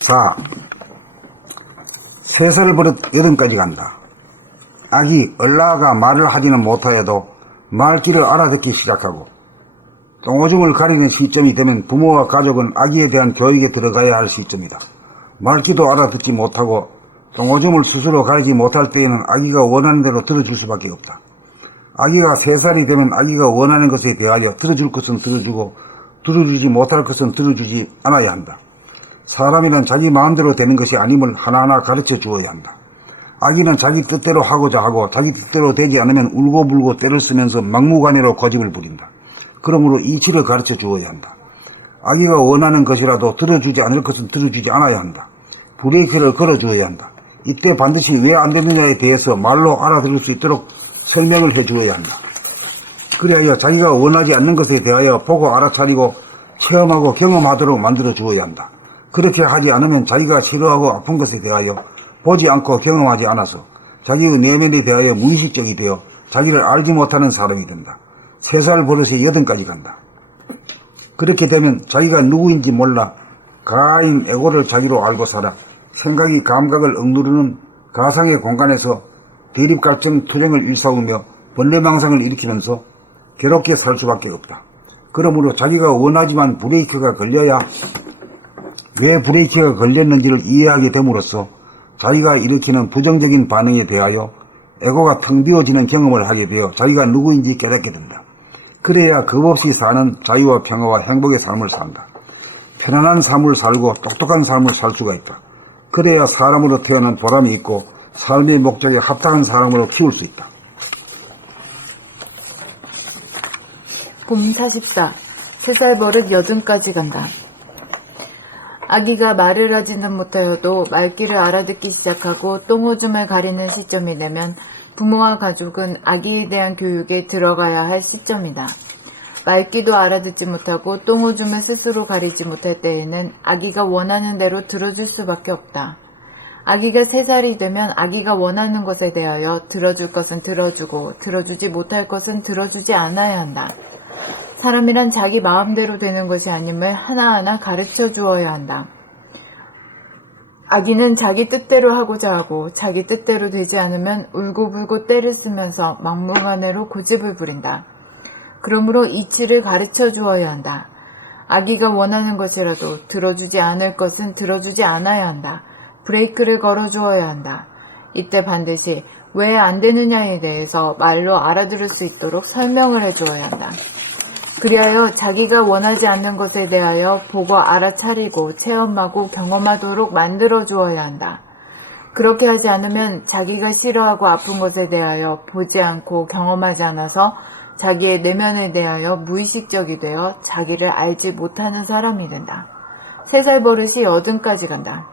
자, 세살 버릇 여든까지 간다. 아기 얼라가 말을 하지는 못하여도 말귀를 알아듣기 시작하고 똥오줌을 가리는 시점이 되면 부모와 가족은 아기에 대한 교육에 들어가야 할 시점이다. 말귀도 알아듣지 못하고 똥오줌을 스스로 가리지 못할 때에는 아기가 원하는 대로 들어줄 수밖에 없다. 아기가 세 살이 되면 아기가 원하는 것에 대하여 들어줄 것은 들어주고 들어주지 못할 것은 들어주지 않아야 한다. 사람이란 자기 마음대로 되는 것이 아님을 하나하나 가르쳐 주어야 한다. 아기는 자기 뜻대로 하고자 하고 자기 뜻대로 되지 않으면 울고불고 때를 쓰면서 막무가내로 고집을 부린다. 그러므로 이치를 가르쳐 주어야 한다. 아기가 원하는 것이라도 들어주지 않을 것은 들어주지 않아야 한다. 브레이크를 걸어주어야 한다. 이때 반드시 왜 안 되느냐에 대해서 말로 알아들을 수 있도록 설명을 해 주어야 한다. 그리하여 자기가 원하지 않는 것에 대하여 보고 알아차리고 체험하고 경험하도록 만들어 주어야 한다. 그렇게 하지 않으면 자기가 싫어하고 아픈 것에 대하여 보지 않고 경험하지 않아서 자기의 내면에 대하여 무의식적이 되어 자기를 알지 못하는 사람이 된다. 세 살 버릇이 여든까지 간다. 그렇게 되면 자기가 누구인지 몰라 가인 에고를 자기로 알고 살아 생각이 감각을 억누르는 가상의 공간에서 대립 갈등 투쟁을 일삼으며 번뇌망상을 일으키면서 괴롭게 살 수밖에 없다. 그러므로 자기가 원하지만 브레이크가 걸려야 왜 브레이크가 걸렸는지를 이해하게 됨으로써 자기가 일으키는 부정적인 반응에 대하여 에고가 텅 비어지는 경험을 하게 되어 자기가 누구인지 깨닫게 된다. 그래야 겁없이 사는 자유와 평화와 행복의 삶을 산다. 편안한 삶을 살고 똑똑한 삶을 살 수가 있다. 그래야 사람으로 태어난 보람이 있고 삶의 목적에 합당한 사람으로 키울 수 있다. 봄 44. 세살 버릇 여든까지 간다. 아기가 말을 하지는 못하여도 말귀를 알아듣기 시작하고 똥오줌을 가리는 시점이 되면 부모와 가족은 아기에 대한 교육에 들어가야 할 시점이다. 말귀도 알아듣지 못하고 똥오줌을 스스로 가리지 못할 때에는 아기가 원하는 대로 들어줄 수밖에 없다. 아기가 세살이 되면 아기가 원하는 것에 대하여 들어줄 것은 들어주고 들어주지 못할 것은 들어주지 않아야 한다. 사람이란 자기 마음대로 되는 것이 아님을 하나하나 가르쳐 주어야 한다. 아기는 자기 뜻대로 하고자 하고 자기 뜻대로 되지 않으면 울고불고 때를 쓰면서 막무가내로 고집을 부린다. 그러므로 이치를 가르쳐 주어야 한다. 아기가 원하는 것이라도 들어주지 않을 것은 들어주지 않아야 한다. 브레이크를 걸어 주어야 한다. 이때 반드시 왜 안 되느냐에 대해서 말로 알아들을 수 있도록 설명을 해 주어야 한다. 그리하여 자기가 원하지 않는 것에 대하여 보고 알아차리고 체험하고 경험하도록 만들어 주어야 한다. 그렇게 하지 않으면 자기가 싫어하고 아픈 것에 대하여 보지 않고 경험하지 않아서 자기의 내면에 대하여 무의식적이 되어 자기를 알지 못하는 사람이 된다. 세 살 버릇이 여든까지 간다.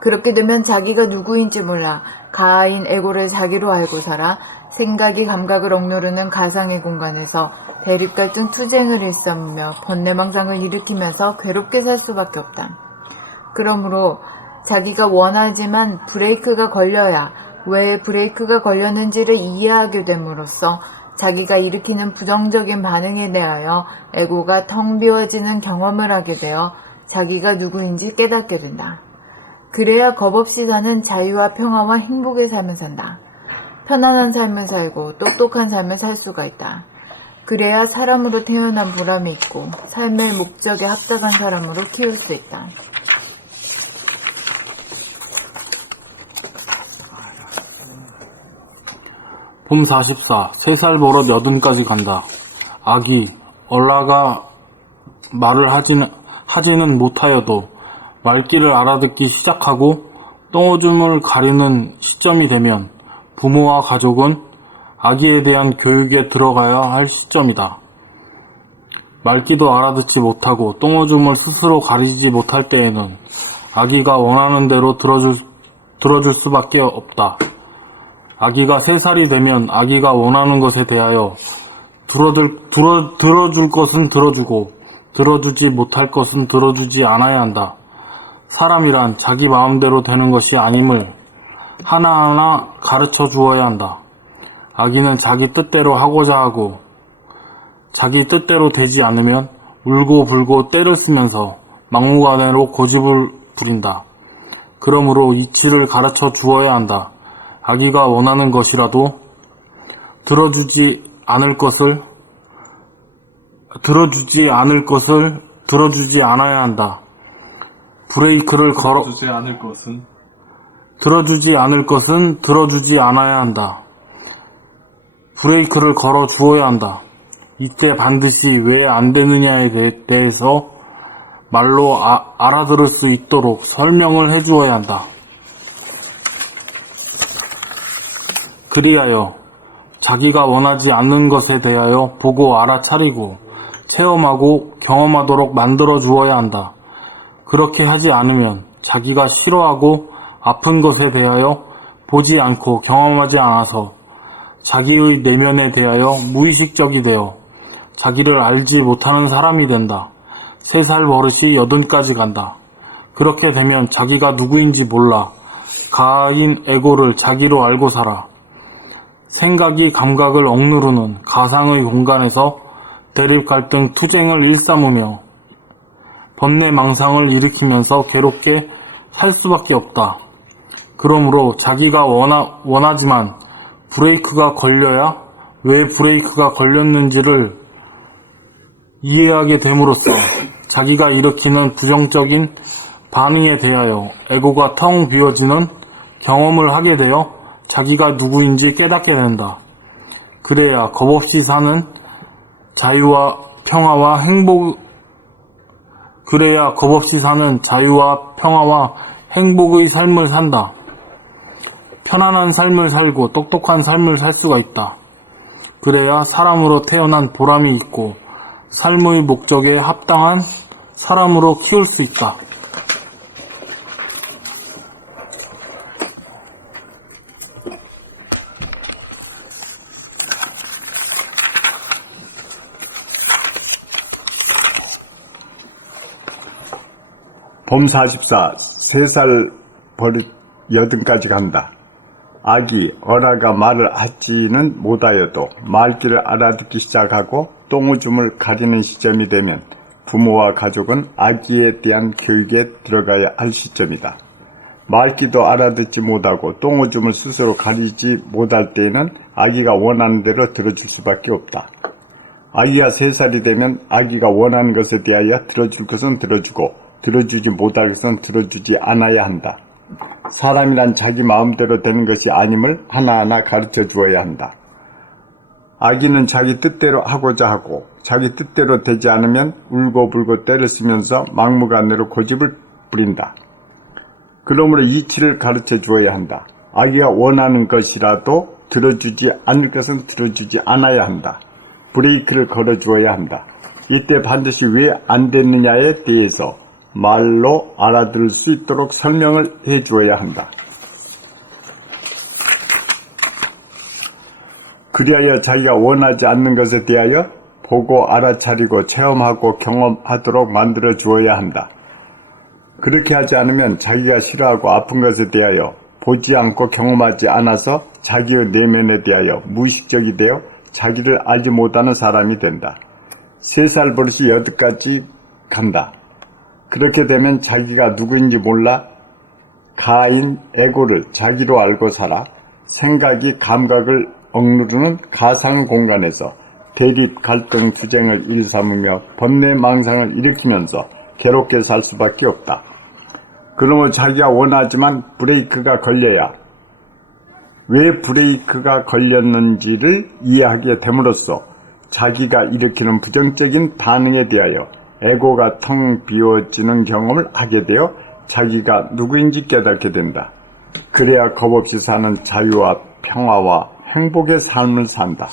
그렇게 되면 자기가 누구인지 몰라 가인 에고를 자기로 알고 살아 생각이 감각을 억누르는 가상의 공간에서 대립 갈등 투쟁을 일삼으며 번뇌망상을 일으키면서 괴롭게 살 수밖에 없다. 그러므로 자기가 원하지만 브레이크가 걸려야 왜 브레이크가 걸렸는지를 이해하게 됨으로써 자기가 일으키는 부정적인 반응에 대하여 에고가 텅 비워지는 경험을 하게 되어 자기가 누구인지 깨닫게 된다. 그래야 겁없이 사는 자유와 평화와 행복의 삶을 산다. 편안한 삶을 살고 똑똑한 삶을 살 수가 있다. 그래야 사람으로 태어난 보람이 있고 삶의 목적에 합당한 사람으로 키울 수 있다. 봄 44. 3살 버릇 여든까지 간다. 아기, 얼라가 말을 하지는, 하지는 못하여도 말귀를 알아듣기 시작하고 똥오줌을 가리는 시점이 되면 부모와 가족은 아기에 대한 교육에 들어가야 할 시점이다. 말귀도 알아듣지 못하고 똥오줌을 스스로 가리지 못할 때에는 아기가 원하는 대로 들어줄, 들어줄 수밖에 없다. 아기가 세살이 되면 아기가 원하는 것에 대하여 들어들, 들어, 들어줄 것은 들어주고 들어주지 못할 것은 들어주지 않아야 한다. 사람이란 자기 마음대로 되는 것이 아님을 하나하나 가르쳐 주어야 한다. 아기는 자기 뜻대로 하고자 하고 자기 뜻대로 되지 않으면 울고 불고 때를 쓰면서 막무가내로 고집을 부린다. 그러므로 이치를 가르쳐 주어야 한다. 아기가 원하는 것이라도 들어주지 않을 것을 들어주지 않을 것을 들어주지 않아야 한다. 브레이크를 걸어 주지 않을 것은 들어주지 않을 것은 들어주지 않아야 한다. 브레이크를 걸어 주어야 한다. 이때 반드시 왜 안 되느냐에 대- 대해서 말로 아- 알아들을 수 있도록 설명을 해 주어야 한다. 그리하여 자기가 원하지 않는 것에 대하여 보고 알아차리고 체험하고 경험하도록 만들어 주어야 한다. 그렇게 하지 않으면 자기가 싫어하고 아픈 것에 대하여 보지 않고 경험하지 않아서 자기의 내면에 대하여 무의식적이 되어 자기를 알지 못하는 사람이 된다. 세 살 버릇이 여든까지 간다. 그렇게 되면 자기가 누구인지 몰라 가인 에고를 자기로 알고 살아. 생각이 감각을 억누르는 가상의 공간에서 대립 갈등 투쟁을 일삼으며 번뇌 망상을 일으키면서 괴롭게 살 수밖에 없다. 그러므로 자기가 원하, 원하지만 브레이크가 걸려야 왜 브레이크가 걸렸는지를 이해하게 됨으로써 자기가 일으키는 부정적인 반응에 대하여 에고가 텅 비워지는 경험을 하게 되어 자기가 누구인지 깨닫게 된다. 그래야 겁없이 사는 자유와 평화와 행복, 그래야 겁없이 사는 자유와 평화와 행복의 삶을 산다. 편안한 삶을 살고 똑똑한 삶을 살 수가 있다. 그래야 사람으로 태어난 보람이 있고 삶의 목적에 합당한 사람으로 키울 수 있다. 봄 44, 3살 버릇 여든까지 간다. 아기, 어라가 말을 하지는 못하여도 말귀를 알아듣기 시작하고 똥오줌을 가리는 시점이 되면 부모와 가족은 아기에 대한 교육에 들어가야 할 시점이다. 말귀도 알아듣지 못하고 똥오줌을 스스로 가리지 못할 때에는 아기가 원하는 대로 들어줄 수밖에 없다. 아기가 세살이 되면 아기가 원하는 것에 대하여 들어줄 것은 들어주고 들어주지 못할 것은 들어주지 않아야 한다. 사람이란 자기 마음대로 되는 것이 아님을 하나하나 가르쳐 주어야 한다. 아기는 자기 뜻대로 하고자 하고 자기 뜻대로 되지 않으면 울고불고 때를 쓰면서 막무가내로 고집을 부린다. 그러므로 이치를 가르쳐 주어야 한다. 아기가 원하는 것이라도 들어주지 않을 것은 들어주지 않아야 한다. 브레이크를 걸어 주어야 한다. 이때 반드시 왜 안 됐느냐에 대해서 말로 알아들을 수 있도록 설명을 해 주어야 한다. 그리하여 자기가 원하지 않는 것에 대하여 보고 알아차리고 체험하고 경험하도록 만들어 주어야 한다. 그렇게 하지 않으면 자기가 싫어하고 아픈 것에 대하여 보지 않고 경험하지 않아서 자기의 내면에 대하여 무의식적이 되어 자기를 알지 못하는 사람이 된다. 세 살 버릇이 여든까지 간다. 그렇게 되면 자기가 누구인지 몰라 가인 에고를 자기로 알고 살아 생각이 감각을 억누르는 가상 공간에서 대립 갈등 투쟁을 일삼으며 번뇌 망상을 일으키면서 괴롭게 살 수밖에 없다. 그러므로 자기가 원하지만 브레이크가 걸려야 왜 브레이크가 걸렸는지를 이해하게 됨으로써 자기가 일으키는 부정적인 반응에 대하여 에고가 텅 비워지는 경험을 하게 되어 자기가 누구인지 깨닫게 된다. 그래야 겁없이 사는 자유와 평화와 행복의 삶을 산다.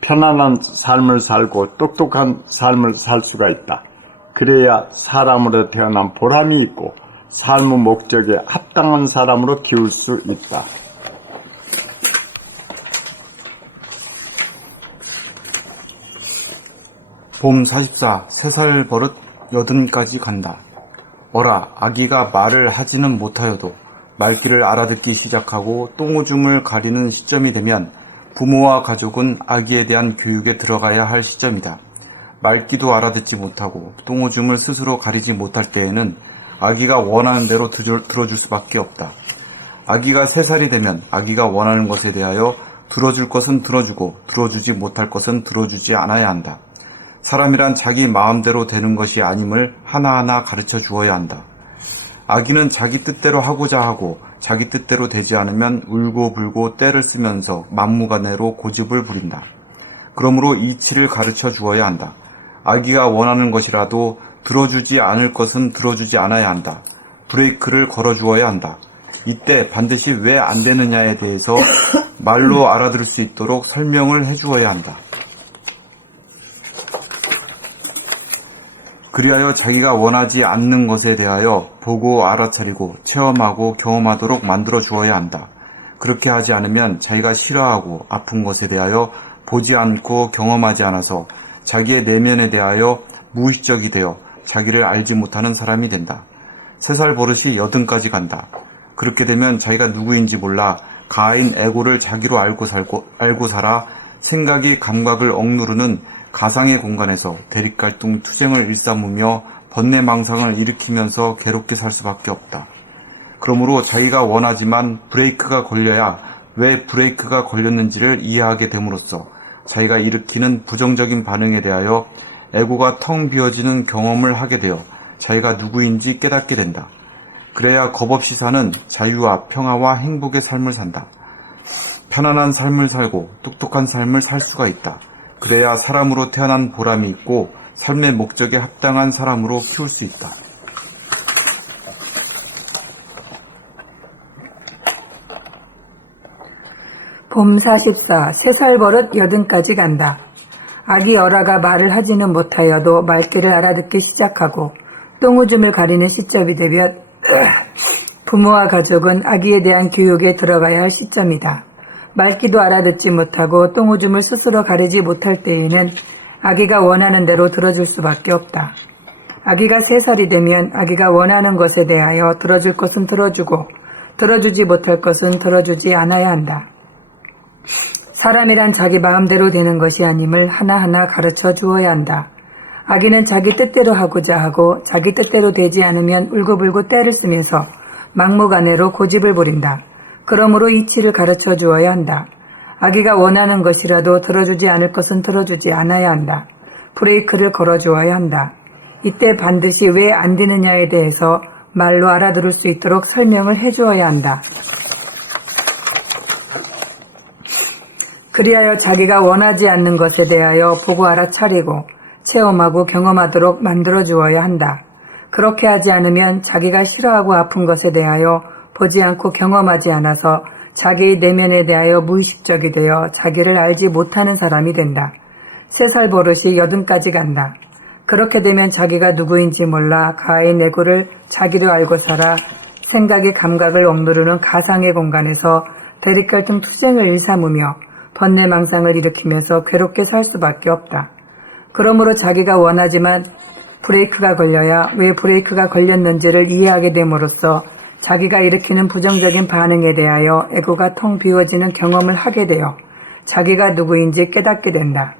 편안한 삶을 살고 똑똑한 삶을 살 수가 있다. 그래야 사람으로 태어난 보람이 있고 삶의 목적에 합당한 사람으로 키울 수 있다. 봄 44, 세 살 버릇 여든까지 간다. 어라, 아기가 말을 하지는 못하여도 말귀를 알아듣기 시작하고 똥오줌을 가리는 시점이 되면 부모와 가족은 아기에 대한 교육에 들어가야 할 시점이다. 말귀도 알아듣지 못하고 똥오줌을 스스로 가리지 못할 때에는 아기가 원하는 대로 들어- 들어줄 수밖에 없다. 아기가 세 살이 되면 아기가 원하는 것에 대하여 들어줄 것은 들어주고 들어주지 못할 것은 들어주지 않아야 한다. 사람이란 자기 마음대로 되는 것이 아님을 하나하나 가르쳐 주어야 한다. 아기는 자기 뜻대로 하고자 하고 자기 뜻대로 되지 않으면 울고 불고 떼를 쓰면서 막무가내로 고집을 부린다. 그러므로 이치를 가르쳐 주어야 한다. 아기가 원하는 것이라도 들어주지 않을 것은 들어주지 않아야 한다. 브레이크를 걸어 주어야 한다. 이때 반드시 왜 안 되느냐에 대해서 말로 알아들을 수 있도록 설명을 해 주어야 한다. 그리하여 자기가 원하지 않는 것에 대하여 보고 알아차리고 체험하고 경험하도록 만들어 주어야 한다. 그렇게 하지 않으면 자기가 싫어하고 아픈 것에 대하여 보지 않고 경험하지 않아서 자기의 내면에 대하여 무의식적이 되어 자기를 알지 못하는 사람이 된다. 세살 버릇이 여든까지 간다. 그렇게 되면 자기가 누구인지 몰라 가인 에고를 자기로 알고 살고 알고 살아 생각이 감각을 억누르는 가상의 공간에서 대립갈등 투쟁을 일삼으며 번뇌망상을 일으키면서 괴롭게 살 수밖에 없다. 그러므로 자기가 원하지만 브레이크가 걸려야 왜 브레이크가 걸렸는지를 이해하게 됨으로써 자기가 일으키는 부정적인 반응에 대하여 에고가 텅 비어지는 경험을 하게 되어 자기가 누구인지 깨닫게 된다. 그래야 겁없이 사는 자유와 평화와 행복의 삶을 산다. 편안한 삶을 살고 똑똑한 삶을 살 수가 있다. 그래야 사람으로 태어난 보람이 있고 삶의 목적에 합당한 사람으로 키울 수 있다. 봄 44, 세살 버릇 여든까지 간다. 아기 열아가 말을 하지는 못하여도 말귀를 알아듣기 시작하고 똥오줌을 가리는 시점이 되면 부모와 가족은 아기에 대한 교육에 들어가야 할 시점이다. 말귀도 알아듣지 못하고 똥오줌을 스스로 가리지 못할 때에는 아기가 원하는 대로 들어줄 수밖에 없다. 아기가 세 살이 되면 아기가 원하는 것에 대하여 들어줄 것은 들어주고 들어주지 못할 것은 들어주지 않아야 한다. 사람이란 자기 마음대로 되는 것이 아님을 하나하나 가르쳐 주어야 한다. 아기는 자기 뜻대로 하고자 하고 자기 뜻대로 되지 않으면 울고불고 떼를 쓰면서 막무가내로 고집을 부린다. 그러므로 이치를 가르쳐 주어야 한다. 아기가 원하는 것이라도 들어주지 않을 것은 들어주지 않아야 한다. 브레이크를 걸어 주어야 한다. 이때 반드시 왜 안 되느냐에 대해서 말로 알아들을 수 있도록 설명을 해 주어야 한다. 그리하여 자기가 원하지 않는 것에 대하여 보고 알아차리고 체험하고 경험하도록 만들어 주어야 한다. 그렇게 하지 않으면 자기가 싫어하고 아픈 것에 대하여 보지 않고 경험하지 않아서 자기의 내면에 대하여 무의식적이 되어 자기를 알지 못하는 사람이 된다. 세 살 버릇이 여든까지 간다. 그렇게 되면 자기가 누구인지 몰라 가의 내고를 자기로 알고 살아 생각의 감각을 억누르는 가상의 공간에서 대립 갈등 투쟁을 일삼으며 번뇌망상을 일으키면서 괴롭게 살 수밖에 없다. 그러므로 자기가 원하지만 브레이크가 걸려야 왜 브레이크가 걸렸는지를 이해하게 됨으로써 자기가 일으키는 부정적인 반응에 대하여 에고가 텅 비워지는 경험을 하게 되어 자기가 누구인지 깨닫게 된다.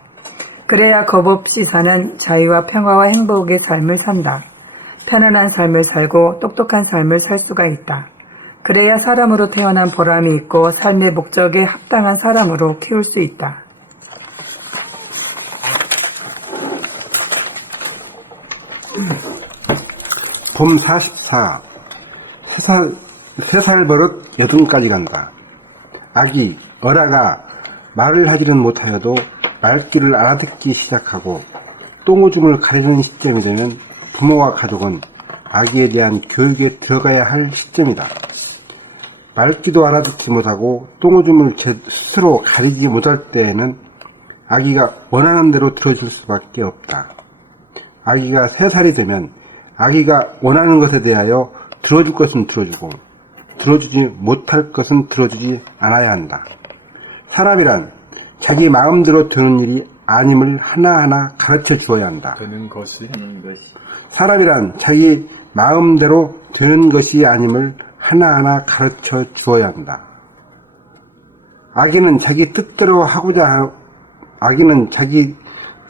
그래야 겁 없이 사는 자유와 평화와 행복의 삶을 산다. 편안한 삶을 살고 똑똑한 삶을 살 수가 있다. 그래야 사람으로 태어난 보람이 있고 삶의 목적에 합당한 사람으로 키울 수 있다. 봄 44. 세 살, 세살 버릇 여든까지 간다. 아기, 어라가 말을 하지는 못하여도 말귀를 알아듣기 시작하고 똥오줌을 가리는 시점이 되면 부모와 가족은 아기에 대한 교육에 들어가야 할 시점이다. 말귀도 알아듣지 못하고 똥오줌을 제 스스로 가리지 못할 때에는 아기가 원하는 대로 들어줄 수밖에 없다. 아기가 세 살이 되면 아기가 원하는 것에 대하여 들어줄 것은 들어주고 들어주지 못할 것은 들어주지 않아야 한다. 사람이란 자기 마음대로 되는 일이 아님을 하나하나 가르쳐 주어야 한다. 되는 것이 사람이란 자기 마음대로 되는 것이 아님을 하나하나 가르쳐 주어야 한다. 아기는 자기 뜻대로 하고자 하, 아기는 자기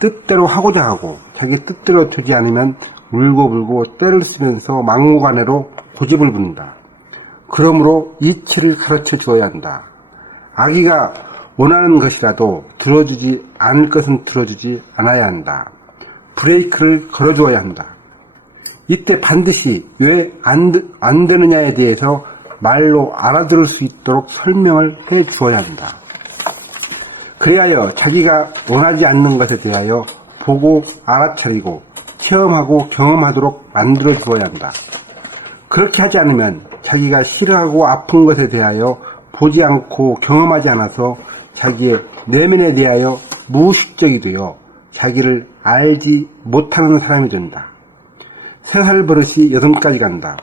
뜻대로 하고자 하고 자기 뜻대로 되지 않으면 울고 불고 때를 쓰면서 막무가내로 고집을 부린다. 그러므로 이치를 가르쳐 주어야 한다. 아기가 원하는 것이라도 들어주지 않을 것은 들어주지 않아야 한다. 브레이크를 걸어주어야 한다. 이때 반드시 왜안 되느냐에 대해서 말로 알아들을 수 있도록 설명을 해 주어야 한다. 그리하여 자기가 원하지 않는 것에 대하여 보고 알아차리고 체험하고 경험하도록 만들어 주어야 한다. 그렇게 하지 않으면 자기가 싫어하고 아픈 것에 대하여 보지 않고 경험하지 않아서 자기의 내면에 대하여 무의식적이 되어 자기를 알지 못하는 사람이 된다. 세살 버릇이 여든까지 간다.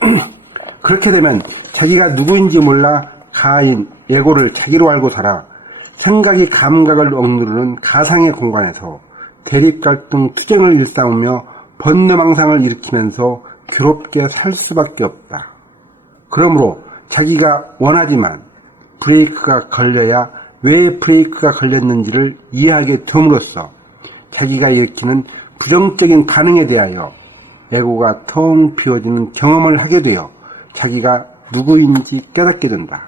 그렇게 되면 자기가 누구인지 몰라 가인, 예고를 자기로 알고 살아 생각이 감각을 억누르는 가상의 공간에서 대립 갈등 투쟁을 일삼으며 번뇌망상을 일으키면서 괴롭게 살 수밖에 없다. 그러므로 자기가 원하지만 브레이크가 걸려야 왜 브레이크가 걸렸는지를 이해하게 됨으로써 자기가 일으키는 부정적인 반응에 대하여 에고가 텅 비워지는 경험을 하게 되어 자기가 누구인지 깨닫게 된다.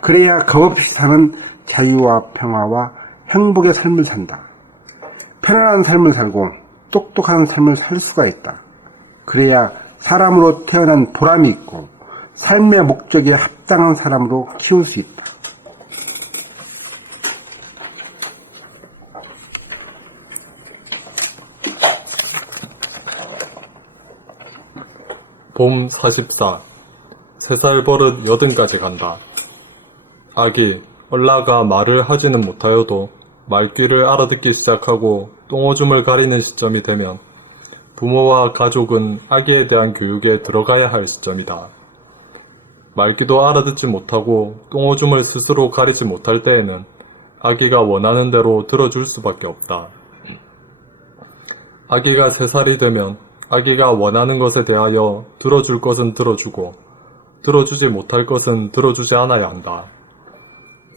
그래야 겁없이 사는 자유와 평화와 행복의 삶을 산다. 편안한 삶을 살고 똑똑한 삶을 살 수가 있다. 그래야 사람으로 태어난 보람이 있고 삶의 목적에 합당한 사람으로 키울 수 있다. 봄 44. 세 살 버릇 여든까지 간다. 아기, 얼라가 말을 하지는 못하여도 말귀를 알아듣기 시작하고 똥오줌을 가리는 시점이 되면 부모와 가족은 아기에 대한 교육에 들어가야 할 시점이다. 말귀도 알아듣지 못하고 똥오줌을 스스로 가리지 못할 때에는 아기가 원하는 대로 들어줄 수밖에 없다. 아기가 3살이 되면 아기가 원하는 것에 대하여 들어줄 것은 들어주고 들어주지 못할 것은 들어주지 않아야 한다.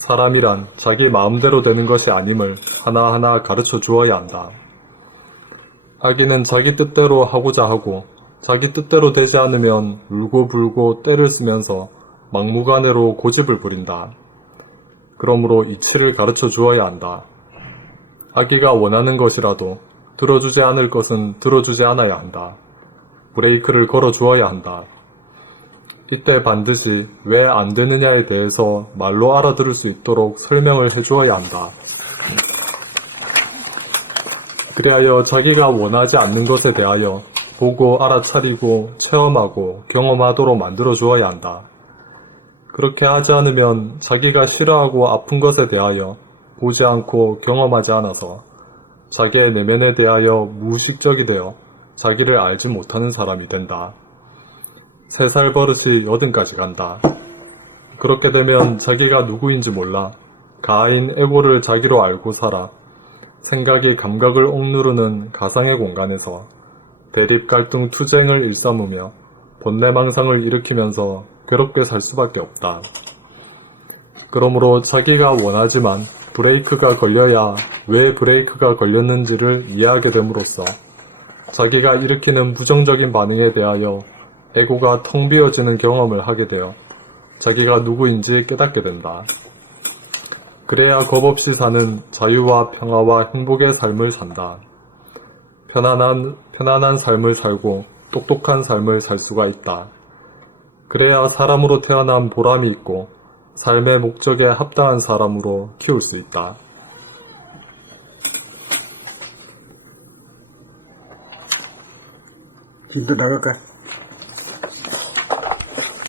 사람이란 자기 마음대로 되는 것이 아님을 하나하나 가르쳐 주어야 한다. 아기는 자기 뜻대로 하고자 하고 자기 뜻대로 되지 않으면 울고 불고 때를 쓰면서 막무가내로 고집을 부린다. 그러므로 이치를 가르쳐 주어야 한다. 아기가 원하는 것이라도 들어주지 않을 것은 들어주지 않아야 한다. 브레이크를 걸어 주어야 한다. 이때 반드시 왜 안 되느냐에 대해서 말로 알아들을 수 있도록 설명을 해주어야 한다. 그리하여 자기가 원하지 않는 것에 대하여 보고 알아차리고 체험하고 경험하도록 만들어 주어야 한다. 그렇게 하지 않으면 자기가 싫어하고 아픈 것에 대하여 보지 않고 경험하지 않아서 자기의 내면에 대하여 무의식적이 되어 자기를 알지 못하는 사람이 된다. 세 살 버릇이 여든까지 간다. 그렇게 되면 자기가 누구인지 몰라 가인 에고를 자기로 알고 살아 생각이 감각을 억누르는 가상의 공간에서 대립 갈등 투쟁을 일삼으며 본내망상을 일으키면서 괴롭게 살 수밖에 없다. 그러므로 자기가 원하지만 브레이크가 걸려야 왜 브레이크가 걸렸는지를 이해하게 됨으로써 자기가 일으키는 부정적인 반응에 대하여 에고가 텅 비어지는 경험을 하게 되어 자기가 누구인지 깨닫게 된다. 그래야 겁 없이 사는 자유와 평화와 행복의 삶을 산다. 편안한, 편안한 삶을 살고 똑똑한 삶을 살 수가 있다. 그래야 사람으로 태어난 보람이 있고 삶의 목적에 합당한 사람으로 키울 수 있다. 지금도 나갈까?